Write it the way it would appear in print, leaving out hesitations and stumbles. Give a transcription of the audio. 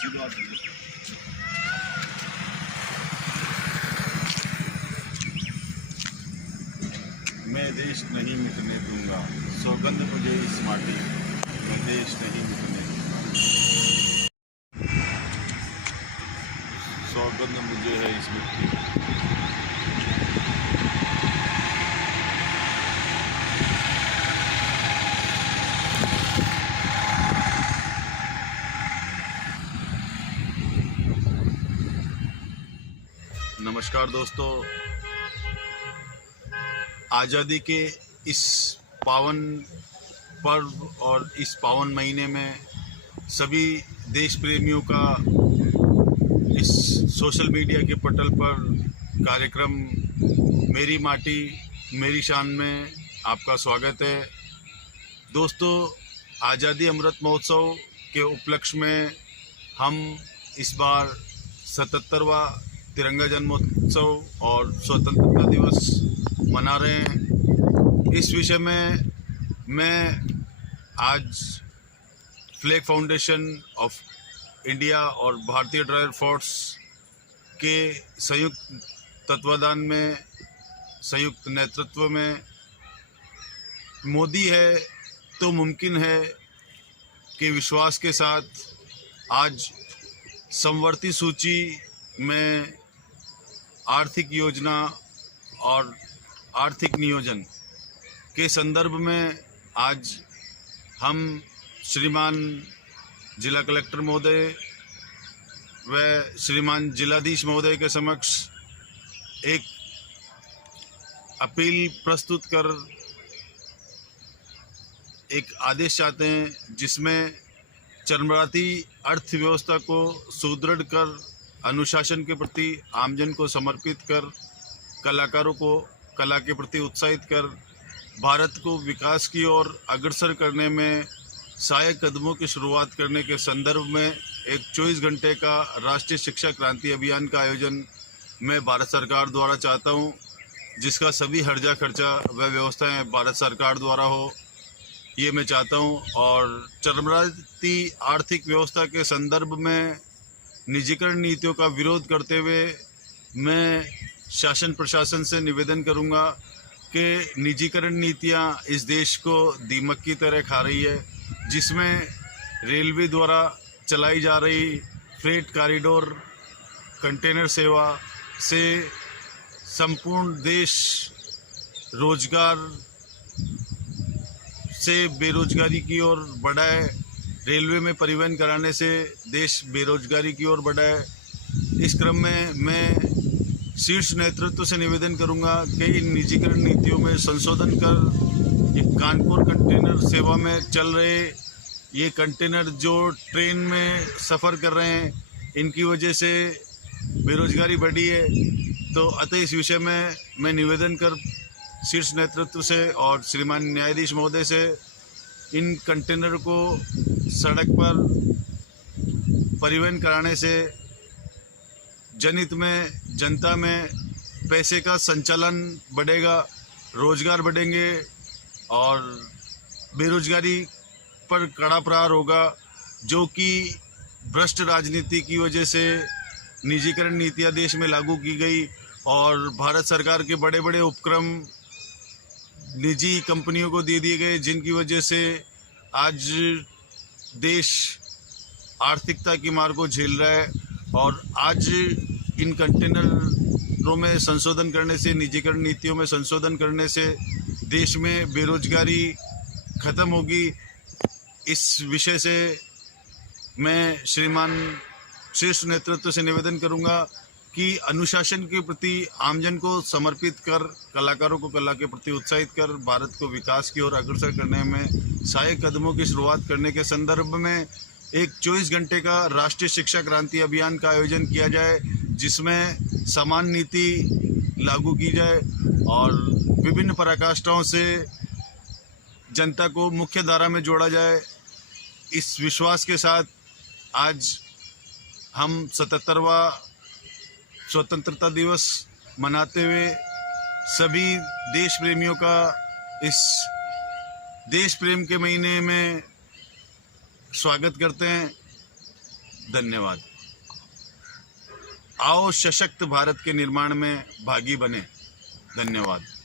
आशीर्वाद दें। मैं देश नहीं मिटने दूंगा, सौगंध मुझे इस माटी, मैं देश नहीं मिटने दूंगा, सौगंध मुझे है इस मिट्टी। नमस्कार दोस्तों, आज़ादी के इस पावन पर्व और इस पावन महीने में सभी देश प्रेमियों का इस सोशल मीडिया के पटल पर कार्यक्रम मेरी माटी मेरी शान में आपका स्वागत है। दोस्तों, आज़ादी अमृत महोत्सव के उपलक्ष्य में हम इस बार 77वां तिरंगा जन्मोत्सव और स्वतंत्रता दिवस मना रहे हैं। इस विषय में मैं आज फ्लैग फाउंडेशन ऑफ इंडिया और भारतीय ड्राइवर फोर्स के संयुक्त तत्वाधान में, संयुक्त नेतृत्व में, मोदी है तो मुमकिन है के विश्वास के साथ आज समवर्ती सूची में आर्थिक योजना और आर्थिक नियोजन के संदर्भ में आज हम श्रीमान जिला कलेक्टर महोदय व श्रीमान जिलाधीश महोदय के समक्ष एक अपील प्रस्तुत कर एक आदेश चाहते हैं, जिसमें चरमराती अर्थव्यवस्था को सुदृढ़ कर, अनुशासन के प्रति आमजन को समर्पित कर, कलाकारों को कला के प्रति उत्साहित कर, भारत को विकास की ओर अग्रसर करने में सहायक कदमों की शुरुआत करने के संदर्भ में एक 24 घंटे का राष्ट्रीय शिक्षा क्रांति अभियान का आयोजन मैं भारत सरकार द्वारा चाहता हूं, जिसका सभी हर्जा खर्चा व व्यवस्थाएं भारत सरकार द्वारा हो, ये मैं चाहता हूं। और चरमराती आर्थिक व्यवस्था के संदर्भ में निजीकरण नीतियों का विरोध करते हुए मैं शासन प्रशासन से निवेदन करूंगा कि निजीकरण नीतियां इस देश को दीमक की तरह खा रही है, जिसमें रेलवे द्वारा चलाई जा रही फ्रेट कॉरिडोर कंटेनर सेवा से संपूर्ण देश रोजगार से बेरोजगारी की ओर बढ़ा है। रेलवे में परिवहन कराने से देश बेरोजगारी की ओर बढ़ा है। इस क्रम में मैं शीर्ष नेतृत्व से निवेदन करूंगा कि इन निजीकरण नीतियों में संशोधन कर ये कानपुर कंटेनर सेवा में चल रहे ये कंटेनर जो ट्रेन में सफ़र कर रहे हैं, इनकी वजह से बेरोजगारी बढ़ी है। तो अतः इस विषय में मैं निवेदन कर शीर्ष नेतृत्व से और श्रीमान न्यायाधीश महोदय से इन कंटेनर को सड़क पर परिवहन कराने से जनहित में, जनता में पैसे का संचालन बढ़ेगा, रोजगार बढ़ेंगे और बेरोजगारी पर कड़ा प्रहार होगा, जो कि भ्रष्ट राजनीति की वजह से निजीकरण नीतियां देश में लागू की गई और भारत सरकार के बड़े बड़े उपक्रम निजी कंपनियों को दे दिए गए, जिनकी वजह से आज देश आर्थिकता की मार को झेल रहा है। और आज इन कंटेनरों में संशोधन करने से, निजीकरण नीतियों में संशोधन करने से देश में बेरोजगारी खत्म होगी। इस विषय से मैं श्रीमान शीर्ष नेतृत्व से निवेदन करूंगा कि अनुशासन के प्रति आमजन को समर्पित कर, कलाकारों को कला के प्रति उत्साहित कर, भारत को विकास की ओर अग्रसर करने में सहायक कदमों की शुरुआत करने के संदर्भ में एक 24 घंटे का राष्ट्रीय शिक्षा क्रांति अभियान का आयोजन किया जाए, जिसमें समान नीति लागू की जाए और विभिन्न पराकाष्ठाओं से जनता को मुख्य धारा में जोड़ा जाए। इस विश्वास के साथ आज हम 77वां स्वतंत्रता दिवस मनाते हुए सभी देश प्रेमियों का इस देश प्रेम के महीने में स्वागत करते हैं। धन्यवाद। आओ सशक्त भारत के निर्माण में भागी बने। धन्यवाद।